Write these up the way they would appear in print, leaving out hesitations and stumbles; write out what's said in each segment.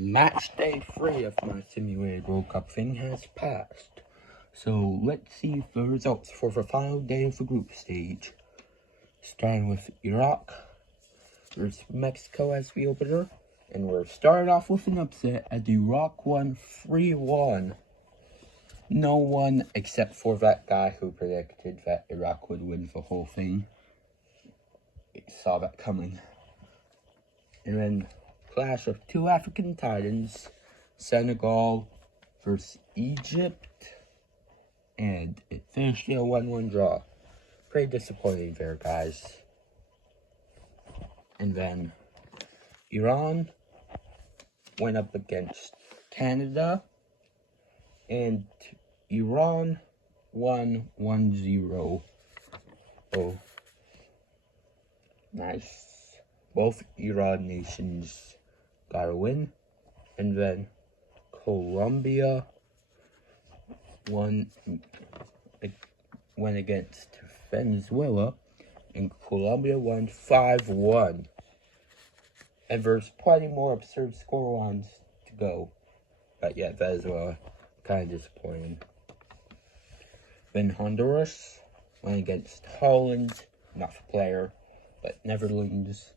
Match day 3 of my simulated World Cup thing has passed. So let's see the results for the final day of the group stage. Starting with Iraq versus Mexico as the opener. And we're starting off with an upset as Iraq won 3-1. No one except for that guy who predicted that Iraq would win the whole thing saw that coming. And then clash of two African titans, Senegal versus Egypt, and it finished in a 1-1 draw. Pretty disappointing there, guys. And then Iran went up against Canada, and Iran won 1-0. Oh, nice. Both Iran nations got a win. And then Colombia went against Venezuela, and Colombia won 5-1. And there's plenty more absurd scorelines to go. But yeah, Venezuela, kind of disappointing. Then Honduras went against Holland, not the player, but Netherlands.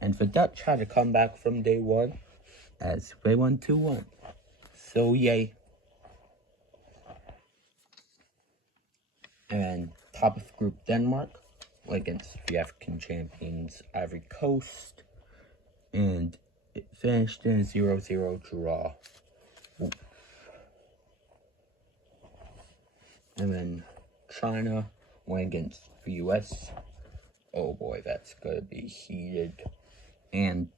And the Dutch had to come back from day one as they won 2-1. So yay. And top of the group Denmark went against the African champions Ivory Coast. And it finished in a 0-0 draw. Oof. And then China went against the US. Oh boy, that's gonna be heated. And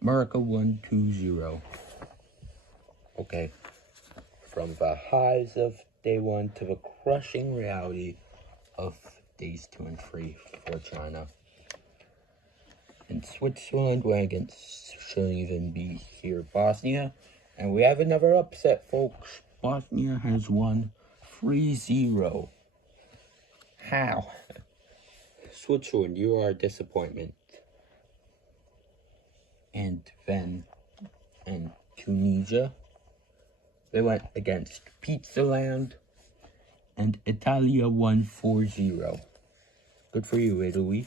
America won 2-0. Okay. From the highs of day 1 to the crushing reality of days 2 and 3 for China. And Switzerland went against, shouldn't even be here, Bosnia. And we have another upset, folks. Bosnia has won 3-0. How? Switzerland, you are a disappointment. And then in Tunisia, they went against Pizzaland, and Italia won 4-0. Good for you, Italy.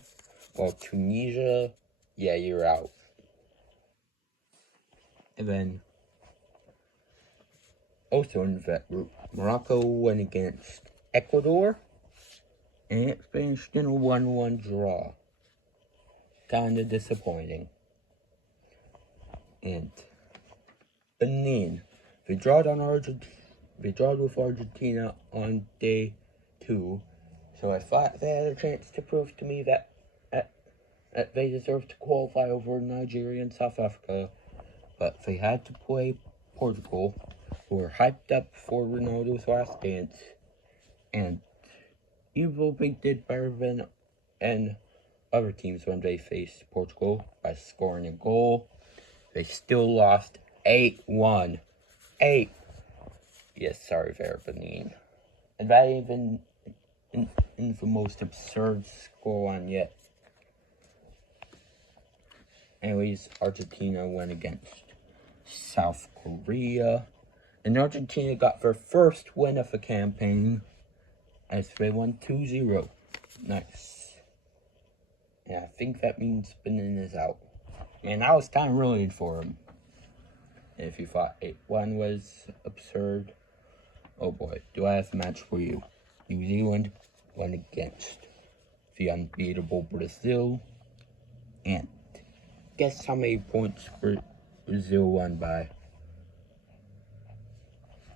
While Tunisia, yeah, you're out. And then, also in that group, Morocco went against Ecuador, and it finished in a 1-1 draw. Kinda disappointing. And Benin, they drawed with Argentina on day 2, so I thought they had a chance to prove to me that they deserved to qualify over Nigeria and South Africa, but they had to play Portugal, who were hyped up for Ronaldo's last dance, and even though they did better than other teams when they faced Portugal by scoring a goal, they still lost 8-1. 8. Yes, sorry there, Benin. And that even in the most absurd scoreline yet. Anyways, Argentina went against South Korea. And Argentina got their first win of the campaign as they won 2-0. Nice. And I think that means Benin is out. Man, I was kind of rooting for him. If you thought 8-1 was absurd, oh boy, do I have a match for you. New Zealand went against the unbeatable Brazil. And guess how many points Brazil won by?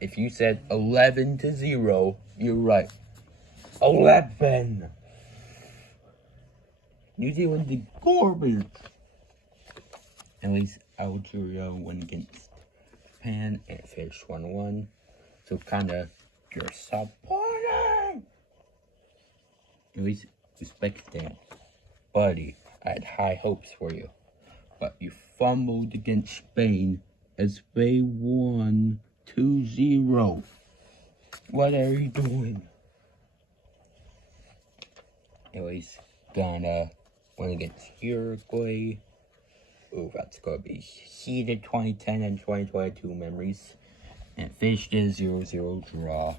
If you said 11-0, you're right. 11! New Zealand did garbage. At least Algeria went against Japan and it finished 1-1. So kinda disappointing. At least Uzbekistan. Buddy, I had high hopes for you. But you fumbled against Spain as they won 2-0. What are you doing? Anyways, Ghana went against Uruguay. Ooh, that's gonna be heated 2010 and 2022 memories. And finished in a 0-0 draw.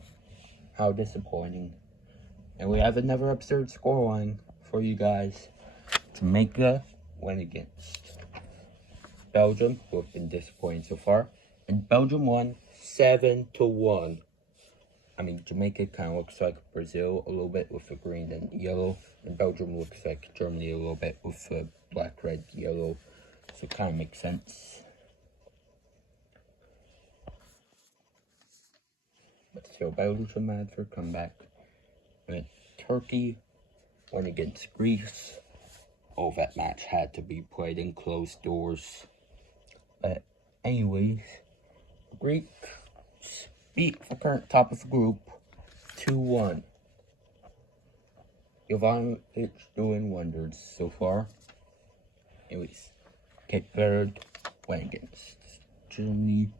How disappointing. And we have another absurd scoreline for you guys. Jamaica went against Belgium, who have been disappointing so far. And Belgium won 7-1. I mean, Jamaica kind of looks like Brazil a little bit with the green and yellow. And Belgium looks like Germany a little bit with the black, red, yellow. So it kind of makes sense. But still, Belgium had their comeback. And Turkey went against Greece. Oh, that match had to be played in closed doors. But anyways, Greeks beat the current top of the group 2-1. Jovanovic doing wonders so far. Anyways, Cape Verde went against Germany,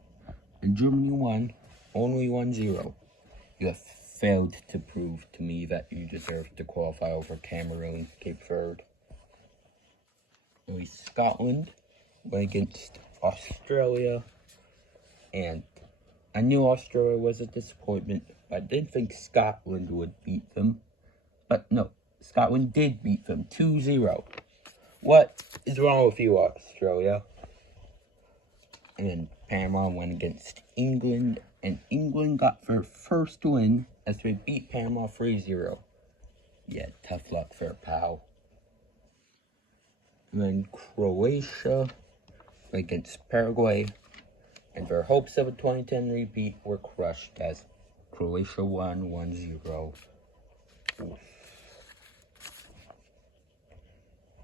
and Germany won only 1-0. You have failed to prove to me that you deserve to qualify over Cameroon, Cape Verde. Anyways, Scotland went against Australia, and I knew Australia was a disappointment, but I didn't think Scotland would beat them. But no, Scotland did beat them 2-0. What is wrong with you, Australia? And Panama went against England, and England got their first win as they beat Panama 3-0. Yeah, tough luck for a pal. And then Croatia went against Paraguay, and their hopes of a 2010 repeat were crushed as Croatia won 1-0.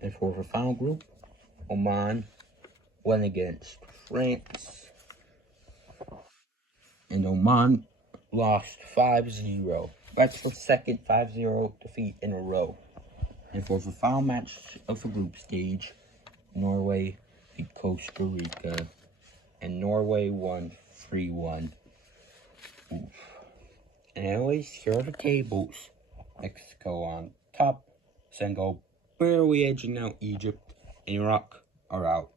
And for the final group, Oman went against France, and Oman lost 5-0. That's the second 5-0 defeat in a row. And for the final match of the group stage, Norway beat Costa Rica, and Norway won 3-1. Oof. And anyways, here are the tables. Mexico on top, Senegal barely edging out Egypt, and Iraq are out.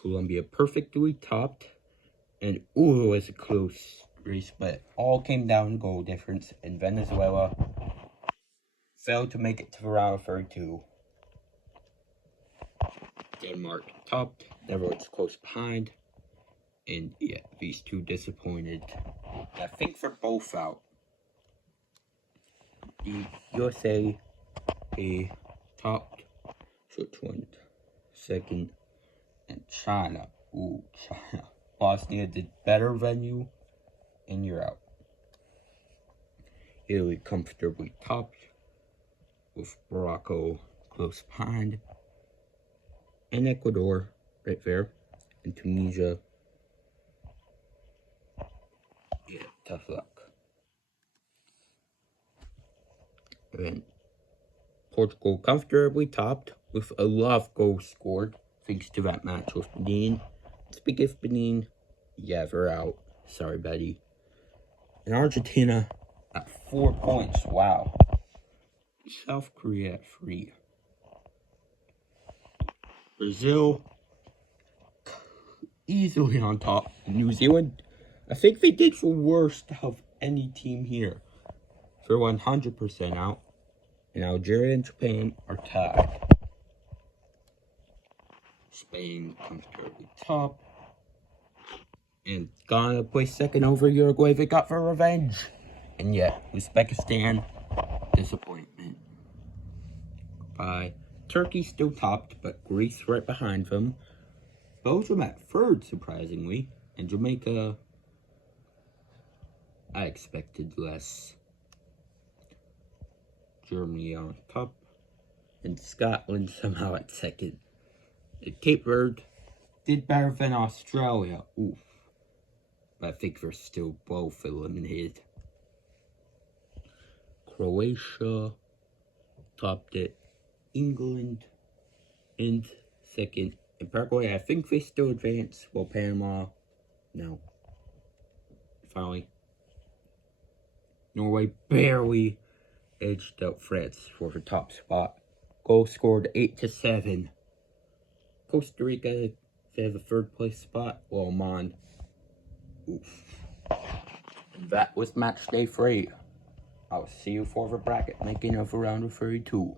Colombia perfectly topped, and ooh, it was a close race, but it all came down to goal difference, and Venezuela failed to make it to the round of 32. Denmark topped, Netherlands close behind, and yeah, these two disappointed. I think they're both out. The USA topped, Switzerland second, and China. Ooh, China. Bosnia did better than you, and you're out. Italy comfortably topped, with Morocco close behind, and Ecuador right there, and Tunisia. Yeah, tough luck. And Portugal comfortably topped with a lot of goals scored thanks to that match with Benin. Speaking of Benin, yeah, they're out. Sorry, buddy. And Argentina at 4 points. Wow. South Korea at 3. Brazil easily on top. New Zealand, I think they did the worst of any team here. They're 100% out. And Algeria and Japan are tied. Spain comfortably top. And Ghana placed second over Uruguay. They got their revenge. And yet, Uzbekistan, disappointment. By Turkey still topped, but Greece right behind them. Belgium at third, surprisingly. And Jamaica, I expected less. Germany on top. And Scotland somehow at second. And Cape Verde did better than Australia. Oof. But I think they're still both eliminated. Croatia topped it. England in second. And Paraguay, I think they still advance. Well, Panama, no. Finally, Norway barely edged out France for the top spot. Goal scored 8-7. Costa Rica has a third place spot. Oman. Oof. And that was match day 3. I'll see you for the bracket making of round of 32.